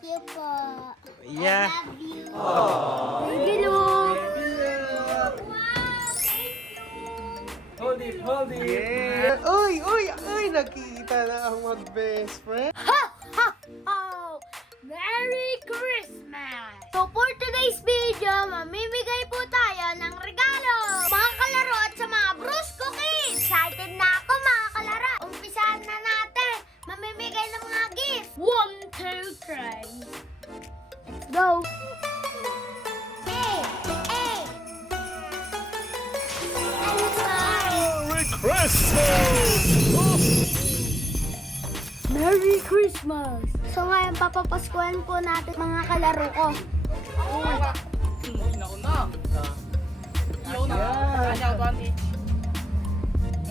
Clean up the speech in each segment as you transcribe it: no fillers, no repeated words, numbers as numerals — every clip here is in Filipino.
you po. Yeah. I love you. Hello. Wow, thank you. Hold it, hold it. Yeah. Uy, nakita na ang mag-best friend. Oh, Merry Christmas! So for today's video, mamimigay po tayo ng regalo. Mga kalaro at sa mga Brusco Kids. Excited na ako mga kalaro. Umpisahan na natin. Mamimigay ng mga gifts. 1, 2, 3. Let's go! Hey! Hey! Merry Christmas! So ngayon, papapaskuhan po natin mga kalaro ko.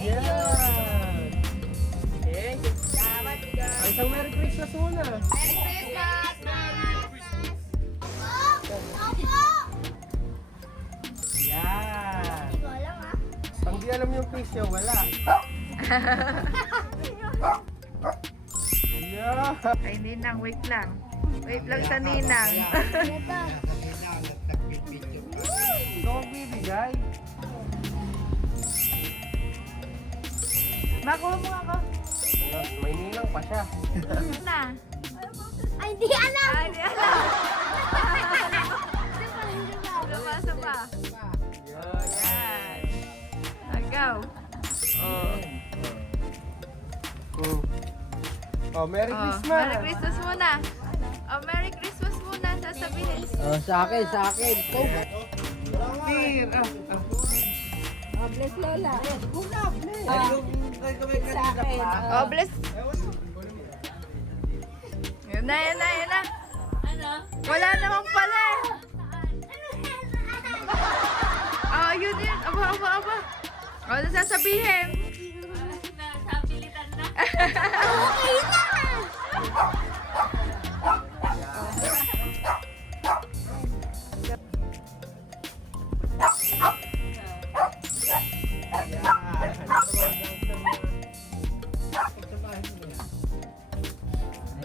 Yan. Isang Merry Christmas muna. Merry Christmas! Opo! Yan. Hindi ko alam ah. Pag di alam yung quiz niya, wala. Yeah. Ay, Ninang, wait lang. Wait lang sa Ninang. Ito. Ito ang bibigay. Makuha mo ako. May ninang pa siya. Na. Ay, hindi alam! Ay, di alam. Hindi ba? Lumasa pa. Yan. Agaw. Oh. Oh, Merry Oh, Christmas. Merry Christmas muna. Oh, Merry Christmas muna. Sasabihin. Sa akin. Dear. Oh, bless Lola. Oh, bless. Yun na. Ano? Wala namang pala eh. Oh, yun. Aba. Oh, ano sasabihin? Okay na!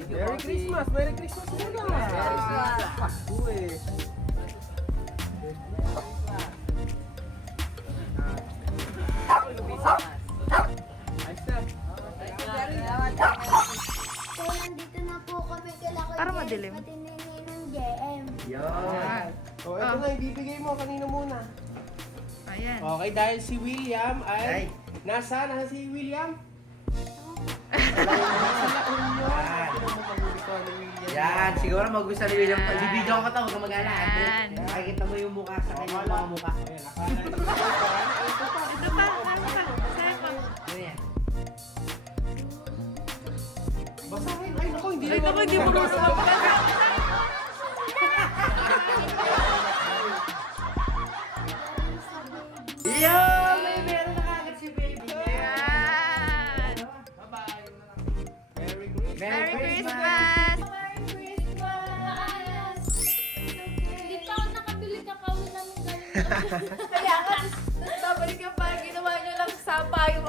Merry Christmas. Merry Christmas muna. Merry Christmas. Uy. So, nandito na po kami kila Kuya Para Jerry, madilim. pati nini ng JM. Yan. So, ito na ibibigay mo. Kanino muna? Ayan. Okay, dahil si William ay... Nasa si William? Yan, siguro magustuhan ni William. Ibibidyo ko to, huwag kang mag-alala. Yan. Makikita mo yung mukha sa kanya, yung mga mukha. Ito pa. Sa'yo pa. Ano yan? Basahin. Ay, naku, hindi Ay, naku, hindi mo Yo! May meron na kagad si baby. Ayan. Merry Christmas. Merry Christmas. Hindi pa ako nakabili kakao ng ganun. Kaya nga, babalik yung parang ginawa nyo lang sa payo.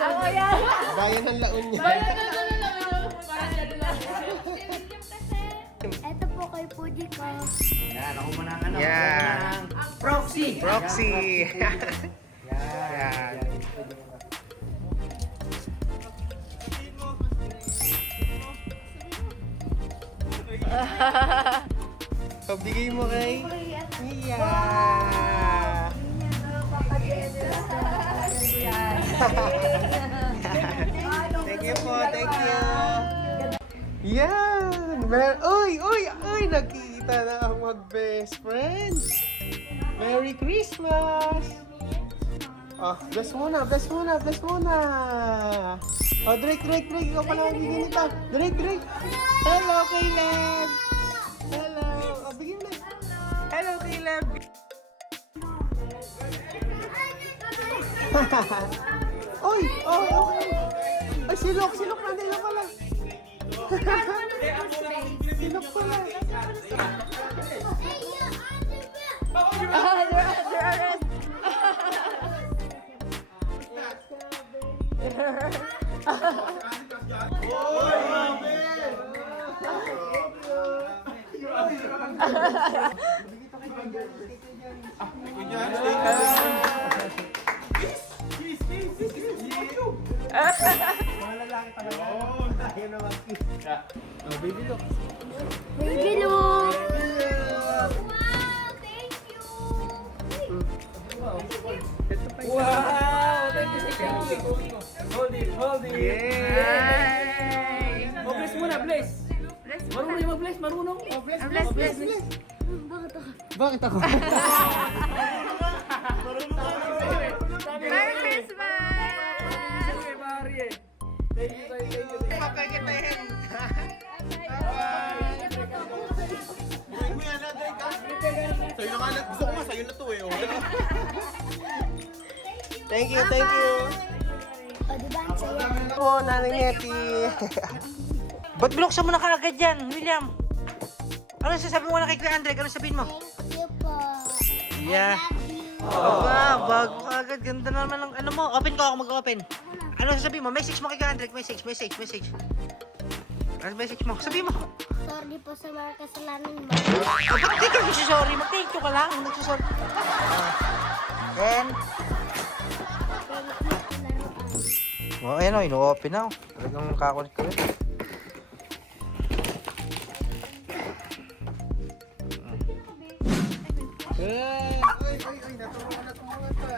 Ako yan. Bayan ng laon niya. Ito po kay Puji ko. Yan, ako muna ang ano. Yan. Ako muna ang proxy. Proxy. Yan. So, bigay mo kay... Mia. Thank you po, thank you. Yan. Uy, nakita na ang mag-best friend. Merry Christmas. Oh, bless muna. Oh, Drake, ikaw pala ang bigyan nito. Drake. Hello, Caleb. Hello. Oh, bigyan mo na. Hello, Caleb. Oy, okay. Ay, silok nandito pala. Silok pala. Under arrest. Mga lalaki talaga. Ayaw na mag-kiss. Oh, baby look. Baby look! Wow, thank you! Wow! Thank you, thank you. Hold it, hold it. Yay! Oh, bless muna, bless. Marunong yung mag-bless, marunong. Oh, bless, bless, bless, bless. Bakit ako? Bakit ako? Merry Christmas! Thank you, thank you. Sa'yo na nga, gusto ko nga sa'yo na to eh. Oh. Thank you, thank you. O, diba ang saya? Oh, Nanay Neti. Ba't binuksan mo na kaagad yan, William? Ano sasabihin mo na kay Kuya Andre? Ano sabihin mo? Thank you po. Yeah. Love you. Aba, bago ka agad. Ganda naman ng ano mo. Open ko ako mag-open. Ano sasabihin mo? Message mo kay Kuya Andre. Message. Ano message mo? Sabihin mo. Sorry po sa mga kasalanan mo. Ba't di ka nagsusorry? Mag-thank you ka lang. Nagsusorry. And, Thank you sa laruan. oh, ayan o. Ino-open na o. Talagang kakulit ko yun. Ay, naturuan na tumuhan pa.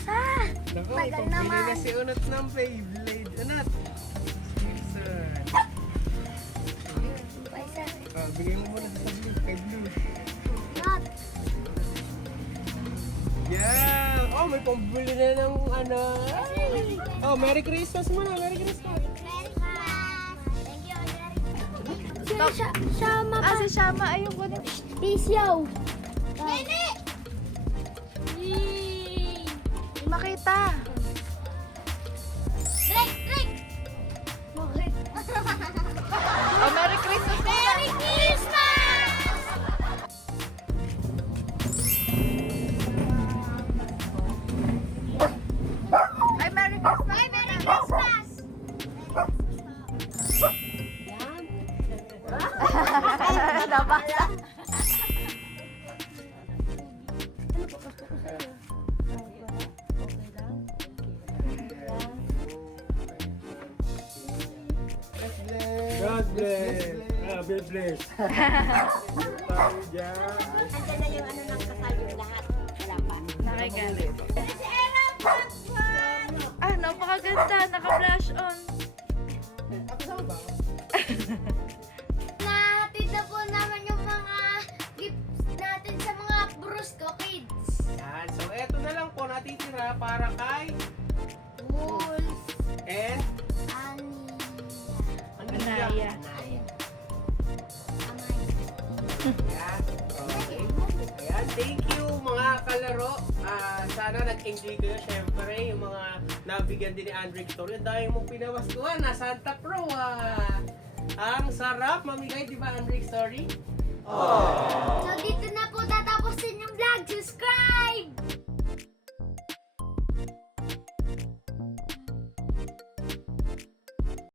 Sa! Naku, Tagal pambili naman. na si Unot ng Beyblade. Unot. Gibson. Pa isa. Bigay mo muna sa Blue, kay Blue. Not. Yeah! Oh, may pambili na ng ano. Oh, Merry Christmas muna, Merry Christmas. Merry Christmas! Thank you, Merry Shama pa. Si Shama, ayun ko na. Isyaw. Nene! Hindi makita. Drake! Drake! Bakit? Oh, Merry Christmas! Merry Christmas! Ay, Merry Christmas! Ay, Merry Christmas! Nabasa. God bless. God bless. Tayo dyan. Nakigalit. Ah, napakaganda. Naka-flash on. Nahatid na po naman yung mga gifts natin sa mga Brusco Kids. Yan. So, eto na lang po natitira para kay Wolf, and Anaya. Amay. Yan. Okay. Ayan. Thank you mga kalaro. Sana nag-enjoy kayo. Siyempre, yung mga nabigyan din ni Andre Story. Ang dami mong pinawaskuhan na Santa Pro. Ang sarap mamigay, di ba Andre Story? So dito na po tatapusin yung vlog. Subscribe!